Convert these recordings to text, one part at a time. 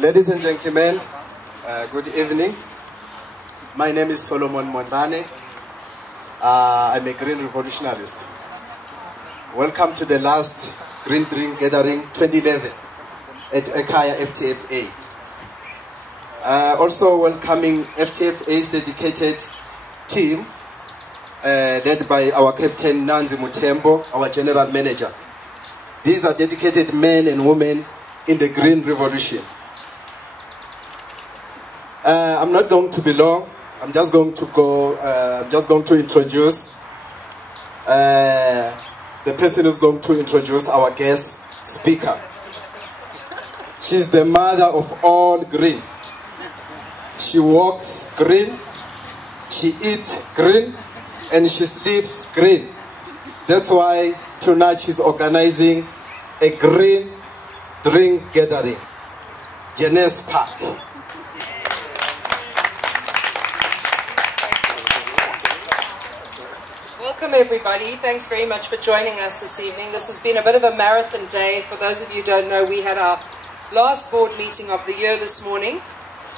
Ladies and gentlemen, good evening. My name is Solomon Mondlane. I'm a Green Revolutionarist. Welcome to the last Green Drink Gathering 2011 at Ekhaya FTFA. Also welcoming FTFA's dedicated team led by our Captain Nanzi Mutembo, our General Manager. These are dedicated men and women in the Green Revolution. I'm not going to be long. I'm just going to introduce the person who's going to introduce our guest speaker. She's the mother of all green. She walks green, she eats green, and she sleeps green. That's why tonight she's organizing a green drink gathering, Janice Park. Welcome everybody. Thanks very much for joining us this evening. This has been a bit of a marathon day. For those of you who don't know, we had our last board meeting of the year this morning.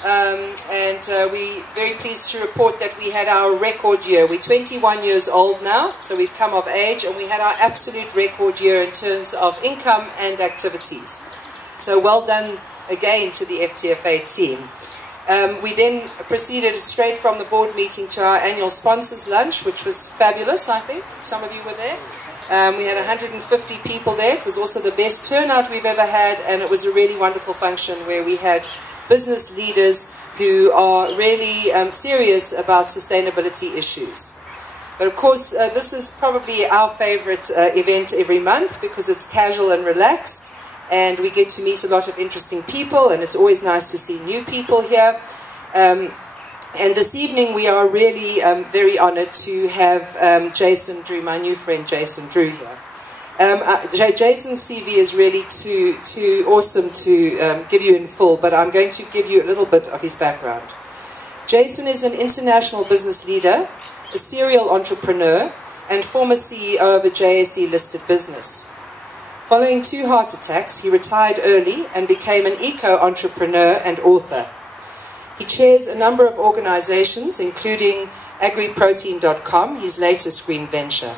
We're very pleased to report that we had our record year. We're 21 years old now, so we've come of age, and we had our absolute record year in terms of income and activities. So well done again to the FTFA team. We then proceeded straight from the board meeting to our annual sponsors lunch, which was fabulous, I think. Some of you were there. We had 150 people there. It was also the best turnout we've ever had, and it was a really wonderful function where we had business leaders who are really serious about sustainability issues. But of course, this is probably our favorite event every month because it's casual and relaxed. And we get to meet a lot of interesting people, and it's always nice to see new people here. And this evening we are really very honored to have Jason Drew, my new friend Jason Drew here. Jason's CV is really too awesome to give you in full, but I'm going to give you a little bit of his background. Jason is an international business leader, a serial entrepreneur, and former CEO of a JSE-listed business. Following 2 heart attacks, he retired early and became an eco-entrepreneur and author. He chairs a number of organizations, including agriprotein.com, his latest green venture.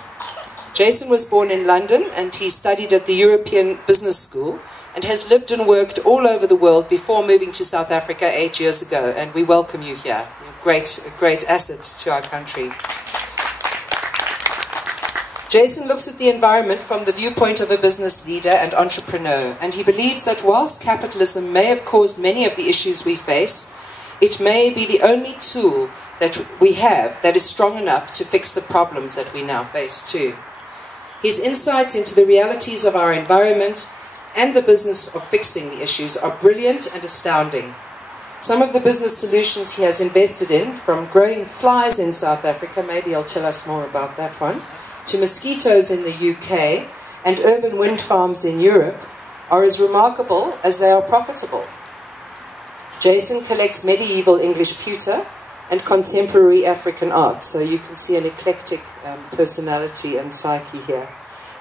Jason was born in London, and he studied at the European Business School and has lived and worked all over the world before moving to South Africa 8 years ago, and we welcome you here. You're a great asset to our country. Jason looks at the environment from the viewpoint of a business leader and entrepreneur, and he believes that whilst capitalism may have caused many of the issues we face, it may be the only tool that we have that is strong enough to fix the problems that we now face too. His insights into the realities of our environment and the business of fixing the issues are brilliant and astounding. Some of the business solutions he has invested in, from growing flies in South Africa, maybe he'll tell us more about that one, to mosquitoes in the UK and urban wind farms in Europe, are as remarkable as they are profitable. Jason collects medieval English pewter and contemporary African art, so you can see an eclectic personality and psyche here.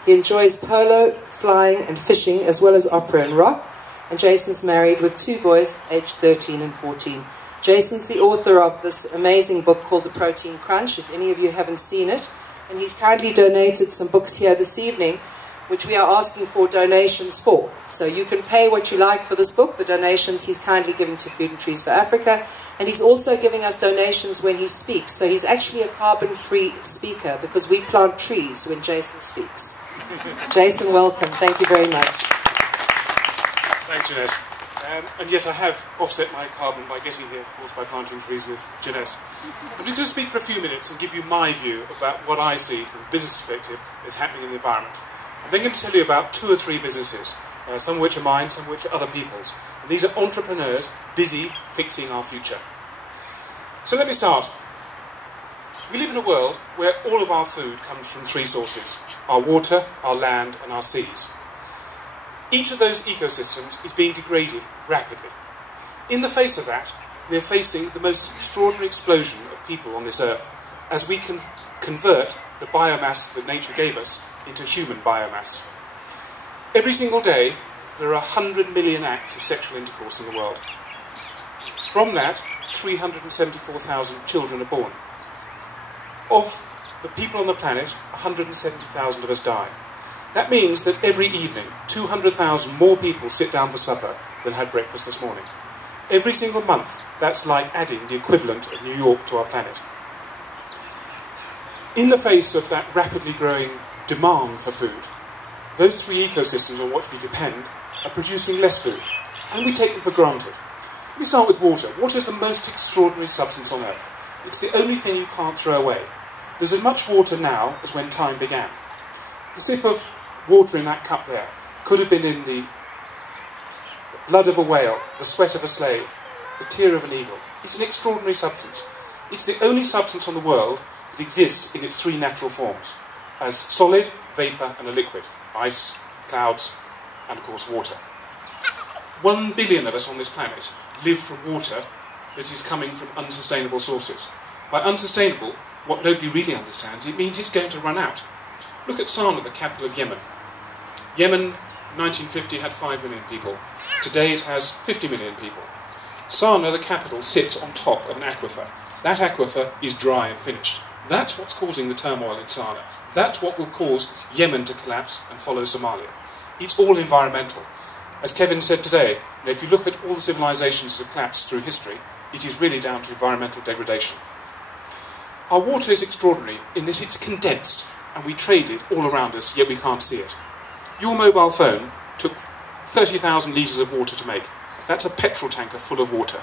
He enjoys polo, flying and fishing, as well as opera and rock, and Jason's married with 2 boys, aged 13 and 14. Jason's the author of this amazing book called The Protein Crunch, if any of you haven't seen it. And he's kindly donated some books here this evening, which we are asking for donations for. So you can pay what you like for this book. The donations he's kindly given to Food and Trees for Africa. And he's also giving us donations when he speaks. So he's actually a carbon-free speaker because we plant trees when Jason speaks. Jason, welcome. Thank you very much. Thanks, Jeanette. And yes, I have offset my carbon by getting here, of course, by planting trees with Jeanette. I'm just going to speak for a few minutes and give you my view about what I see from a business perspective is happening in the environment. I'm then going to tell you about 2 or 3 businesses, some of which are mine, some of which are other people's. And these are entrepreneurs busy fixing our future. So let me start. We live in a world where all of our food comes from 3 sources: our water, our land, and our seas. Each of those ecosystems is being degraded rapidly. In the face of that, we are facing the most extraordinary explosion of people on this earth as we can convert the biomass that nature gave us into human biomass. Every single day, there are 100 million acts of sexual intercourse in the world. From that, 374,000 children are born. Of the people on the planet, 170,000 of us die. That means that every evening, 200,000 more people sit down for supper than had breakfast this morning. Every single month, that's like adding the equivalent of New York to our planet. In the face of that rapidly growing demand for food, those three ecosystems on which we depend are producing less food, and we take them for granted. Let me start with water. Water is the most extraordinary substance on Earth. It's the only thing you can't throw away. There's as much water now as when time began. The sip of water in that cup there could have been in the blood of a whale, the sweat of a slave, the tear of an eagle. It's an extraordinary substance. It's the only substance on the world that exists in its three natural forms, as solid, vapour and a liquid: ice, clouds and of course water. 1 billion of us on this planet live from water that is coming from unsustainable sources. By unsustainable, what nobody really understands, it means it's going to run out. Look at Sana'a, the capital of Yemen. Yemen, 1950, had 5 million people. Today it has 50 million people. Sana'a, the capital, sits on top of an aquifer. That aquifer is dry and finished. That's what's causing the turmoil in Sana'a. That's what will cause Yemen to collapse and follow Somalia. It's all environmental. As Kevin said today, if you look at all the civilizations that have collapsed through history, it is really down to environmental degradation. Our water is extraordinary in that it's condensed, and we trade it all around us, yet we can't see it. Your mobile phone took 30,000 litres of water to make. That's a petrol tanker full of water.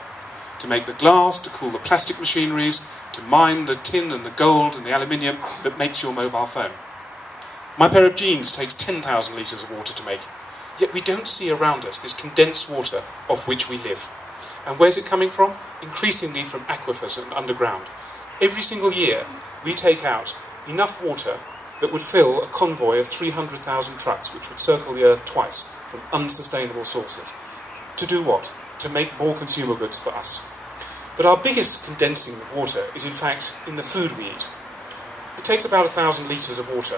To make the glass, to cool the plastic machineries, to mine the tin and the gold and the aluminium that makes your mobile phone. My pair of jeans takes 10,000 litres of water to make. Yet we don't see around us this condensed water off which we live. And where's it coming from? Increasingly from aquifers and underground. Every single year we take out enough water that would fill a convoy of 300,000 trucks which would circle the earth twice from unsustainable sources. To do what? To make more consumer goods for us. But our biggest condensing of water is in fact in the food we eat. It takes about 1,000 litres of water,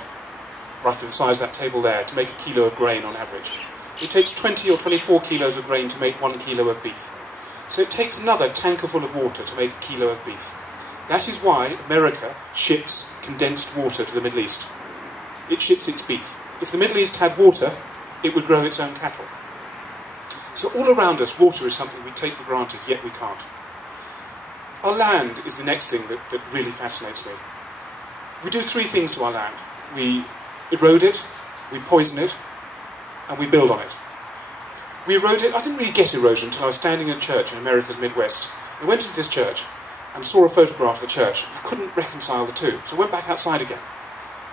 roughly the size of that table there, to make a kilo of grain on average. It takes 20 or 24 kilos of grain to make 1 kilo of beef. So it takes another tanker full of water to make a kilo of beef. That is why America ships condensed water to the Middle East. It ships its beef. If the Middle East had water, it would grow its own cattle. So all around us, water is something we take for granted, yet we can't. Our land is the next thing that really fascinates me. We do three things to our land. We erode it, we poison it, and we build on it. We erode it. I didn't really get erosion until I was standing in a church in America's Midwest. I went into this church and saw a photograph of the church. I couldn't reconcile the two, so I went back outside again.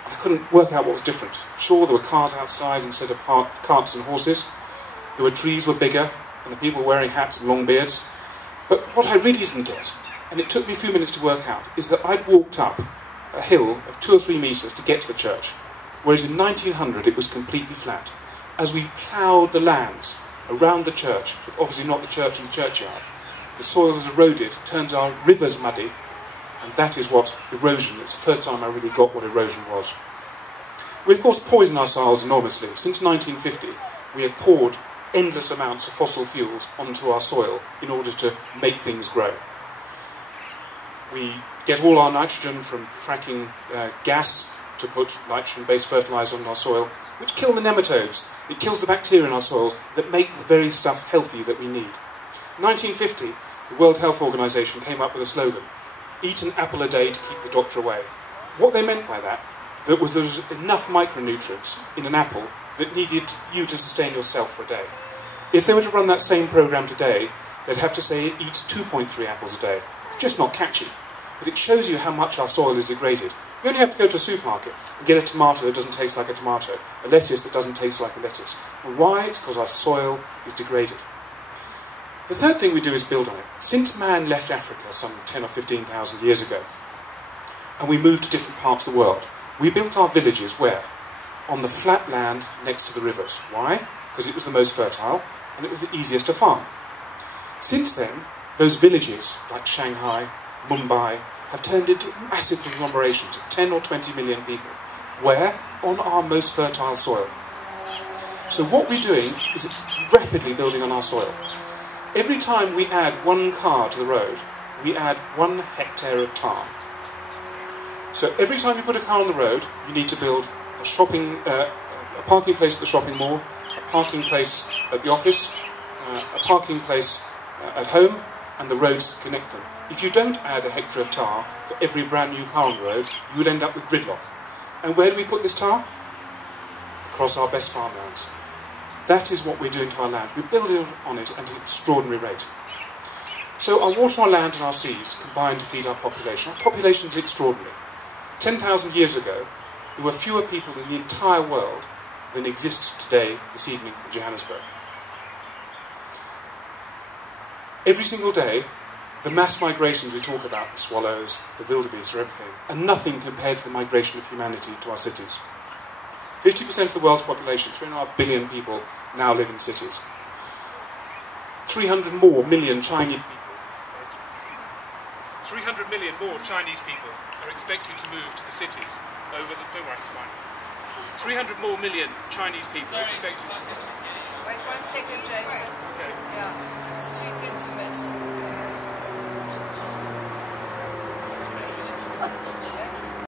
I couldn't work out what was different. Sure, there were cars outside instead of carts and horses. There were trees were bigger, and the people were wearing hats and long beards. But what I really didn't get, and it took me a few minutes to work out, is that I'd walked up a hill of 2 or 3 metres to get to the church, whereas in 1900 it was completely flat. As we've ploughed the lands around the church, but obviously not the church and the churchyard, the soil has eroded, turns our rivers muddy, and that is what erosion, it's the first time I really got what erosion was. We of course poison our soils enormously. Since 1950 we have poured endless amounts of fossil fuels onto our soil in order to make things grow. We get all our nitrogen from fracking gas to put nitrogen-based fertiliser on our soil, which kill the nematodes. It kills the bacteria in our soils that make the very stuff healthy that we need. In 1950, the World Health Organization came up with a slogan: eat an apple a day to keep the doctor away. What they meant by that was there was enough micronutrients in an apple that needed you to sustain yourself for a day. If they were to run that same program today, they'd have to say it eats 2.3 apples a day. It's just not catchy, but it shows you how much our soil is degraded. You only have to go to a supermarket and get a tomato that doesn't taste like a tomato, a lettuce that doesn't taste like a lettuce. And why? It's because our soil is degraded. The third thing we do is build on it. Since man left Africa some 10 or 15,000 years ago, and we moved to different parts of the world, we built our villages where? On the flat land next to the rivers. Why? Because it was the most fertile and it was the easiest to farm. Since then, those villages, like Shanghai, Mumbai, have turned into massive conglomerations of 10 or 20 million people. Where? On our most fertile soil. So what we're doing is rapidly building on our soil. Every time we add 1 car to the road, we add 1 hectare of tar. So every time you put a car on the road, you need to build a parking place at the shopping mall, a parking place at the office, a parking place at home, and the roads to connect them. If you don't add a hectare of tar for every brand new car on the road, you would end up with gridlock. And where do we put this tar? Across our best farmlands. That is what we're doing to our land. We're building on it at an extraordinary rate. So our water, our land and our seas combine to feed our population. Our population is extraordinary. 10,000 years ago, there were fewer people in the entire world than exist today, this evening, in Johannesburg. Every single day, the mass migrations we talk about, the swallows, the wildebeest, or everything, are nothing compared to the migration of humanity to our cities. 50% of the world's population, 3.5 billion people, now live in cities. 300 million Chinese people. 300 million more Chinese people are expected to move to the cities over the... Don't worry, it's fine. 300 million Chinese people are expected to... Wait 1 second, Jason. Okay. Yeah, it's too good to miss.